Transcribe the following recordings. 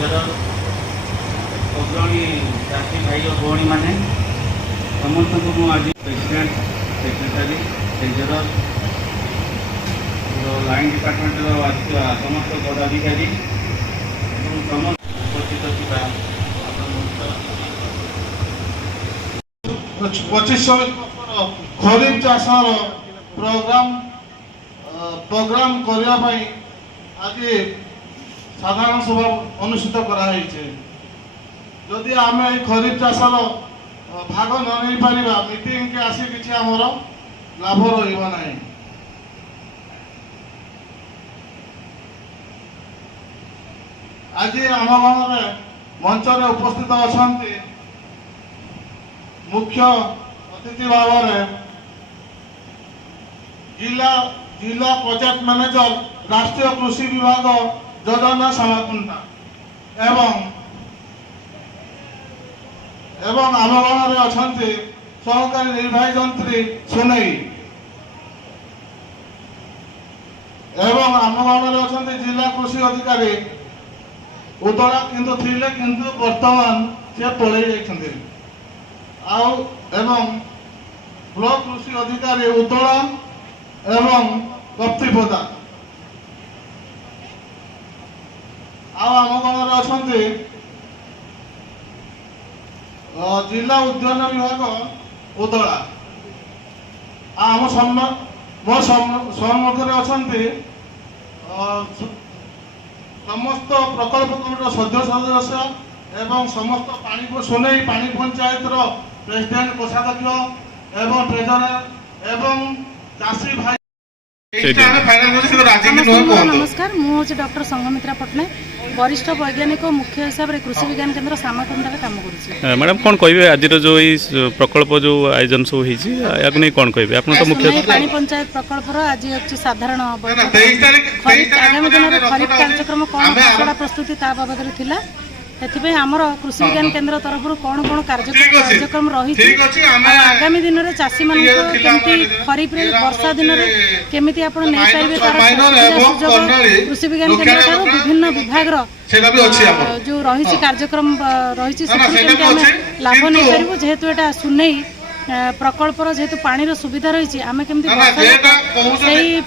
Roger अग्रणी चाषी भाई और भौणी मैंने समस्त को आज president secretary treasurer line department समस्त पदाधिकारी समस्त उपस्थित था 25 खरीफ चाषर प्रोग्राम करने आज साधारण सभा अनुष्ठित कराई। जदि आम खरीफ चाषर भाग न नहीं पारिबा मीटिंग के आसी किछि हमर लाभ रहिबा नाही। आज आम गाँव में मंच में उपस्थित अच्छा मुख्य अतिथि भाव में जिला प्रोजेक्ट मैनेजर राष्ट्रीय कृषि विभाग योजना सामाकुंटा एवं आम गाँव में अच्छा सहकारी निर्वाही जंत्री सुनई एवं आम गाँव में अच्छा जिला कृषि अधिकारी उदला किंतु थिले किंतु वर्तमान से पड़े जाइछन्ते एवं ब्लॉक कृषि अधिकारी उदला एवं कप्तिपदा आम गाँव में अच्छा जिला उद्यान विभाग उदला आम मो सम्मुखें अच्छा समस्त प्रकल्प कमिटी सदस्य एवं समस्त पानी को सुनई पानी पंचायत प्रेसिडेंट कोषाध्यक्ष एवं ट्रेजरर एवं चाषी भाई नमस्कार मुझे डॉक्टर संघमित्रा पट्टनायक वरिष्ठ वैज्ञानिक मुख्य हिसाब से कृषि विज्ञान केन्द्र सामाकुंडा काम करुच्ची। मैडम कौन कहे आज जो प्रकल्प जो आयोजन सब नहीं कौन कहे आप तो मुख्य पानी पंचायत प्रकल्प आज अच्छी साधारण आगामी दिन में खरीफ कार्यक्रम कौन खसड़ा प्रस्तुति बाबद से आमर कृषि विज्ञान केन्द्र तरफ कौन कौन कार्यक्रम रही आगामी दिन में चाषी मान खरीफ वर्षा दिन में केमी आप नहीं पारे कृषि विज्ञान केन्द्र विभिन्न विभाग जो रही कार्यक्रम रही लाभ नहीं पारू जेहेतु यहाँ सुनई प्रकल्पर जेहेतु पानी सुविधा रही आम केमती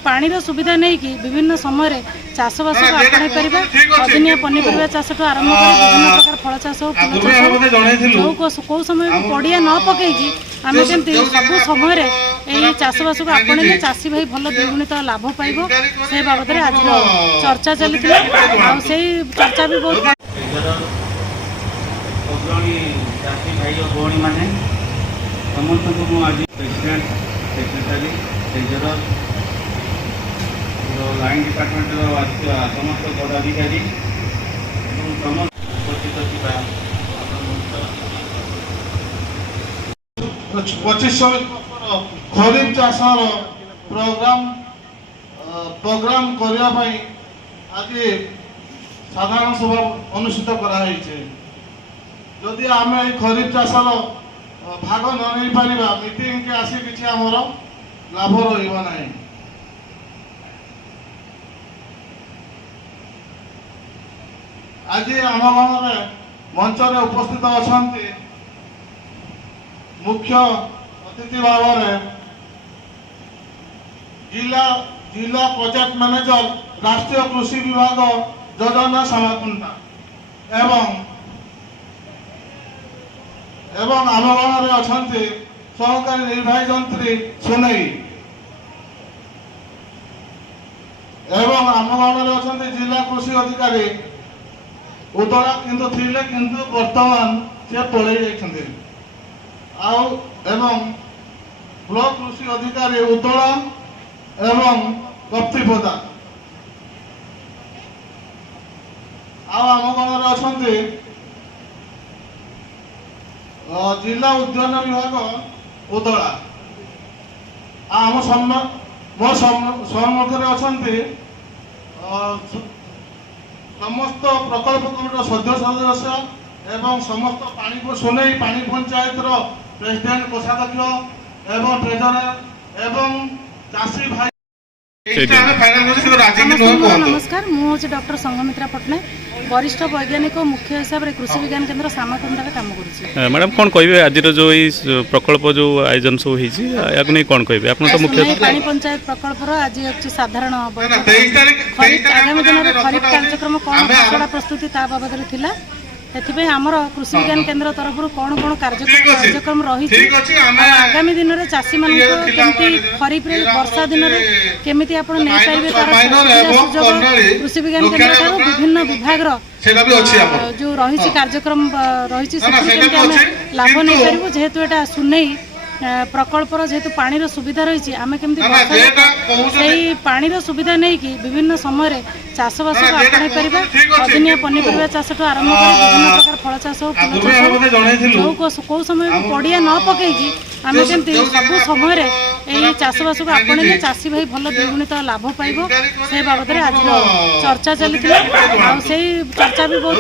पानी सुविधा नहीं कि विभिन्न समय चाषबास को आपणाई पारिबा अदिनिया पनीपरिया चाष आरंभ कर विभिन्न प्रकार फल चाष फूल चाष कौ समय पड़िया न पकईकि आम केमती सब समय चाषबास को आपणे चाषी भाई भल द्विगुणित लाभ पाइब से बाबद आज चर्चा चली चर्चा भी बहुत समस्त को आज president secretary treasurer line department समस्त पदाधिकारी समस्त उपस्थित था 25 खरीफ चाषर प्रोग्राम करने आज साधारण सभा अनुष्ठित कराई। जदि आम खरीफ चाषर भाग न नहीं पारिबा मीटिंग के आसी किछि हमर लाभ रहिबा नाही। आज आम गाँव में मंच में उपस्थित अच्छा मुख्य अतिथि भाव में जिला प्रोजेक्ट मैनेजर राष्ट्रीय कृषि विभाग योजना सामाकुंटा एवं आम गाँव में अच्छा सहकारी निर्वाही जंत्री सुनई एवं आम गाँव में अच्छा जिला कृषि अधिकारी उदला किंतु थिले किंतु वर्तमान से पड़े जाइछन्ते एवं ब्लॉक कृषि अधिकारी उदला एवं कप्तिपदा आम गाँव में अच्छा जिला उद्यान विभाग उदला आम मो सम्मुखें अच्छा समस्त प्रकल्प कमिटी सदस्य एवं समस्त पानी को सुनई पानी पंचायत प्रेसिडेंट कोषाध्यक्ष एवं ट्रेजरर एवं चाषी भाई नमस्कार मुझे डॉक्टर संघमित्रा पट्टनायक वरिष्ठ वैज्ञानिक मुख्य हिसाब से कृषि विज्ञान केन्द्र सामाकुंडा काम करुच्ची। मैडम कौन कहे आज जो प्रकल्प जो आयोजन सब होती कौन कहे आप तो मुख्य पानी पंचायत प्रकल्पर आज अच्छी साधारण खरीफ आगामी दिन में खरीफ कार्यक्रम कौन खसड़ा प्रस्तुति बाबद थिला से आमर कृषि विज्ञान केन्द्र तरफ कौन कौन कार्यक्रम रही आगामी दिन में चाषी मान केमती खरीफ वर्षा दिन में केमी आप नहीं पारे सुजोग कृषि विज्ञान केन्द्र ठार विभिन्न विभाग जो रही कार्यक्रम रही लाभ नहीं पारू जेहेतु यहाँ सुनई प्रकल्पर जेहेतु पानी सुविधा रही आम केमती से पानी सुविधा नहीं कि विभिन्न समय चाषबास को आपणाई पार अदिनिया पनीपरिया चाष आरंभ कर विभिन्न प्रकार फल चाष हो फूल चाष कौ समय पड़िया न पकईकि आम केमती सब समय चाषबास को आपणे चाषी भाई भल द्विगुणित लाभ पाइब से बाबद आज चर्चा चली चर्चा भी बहुत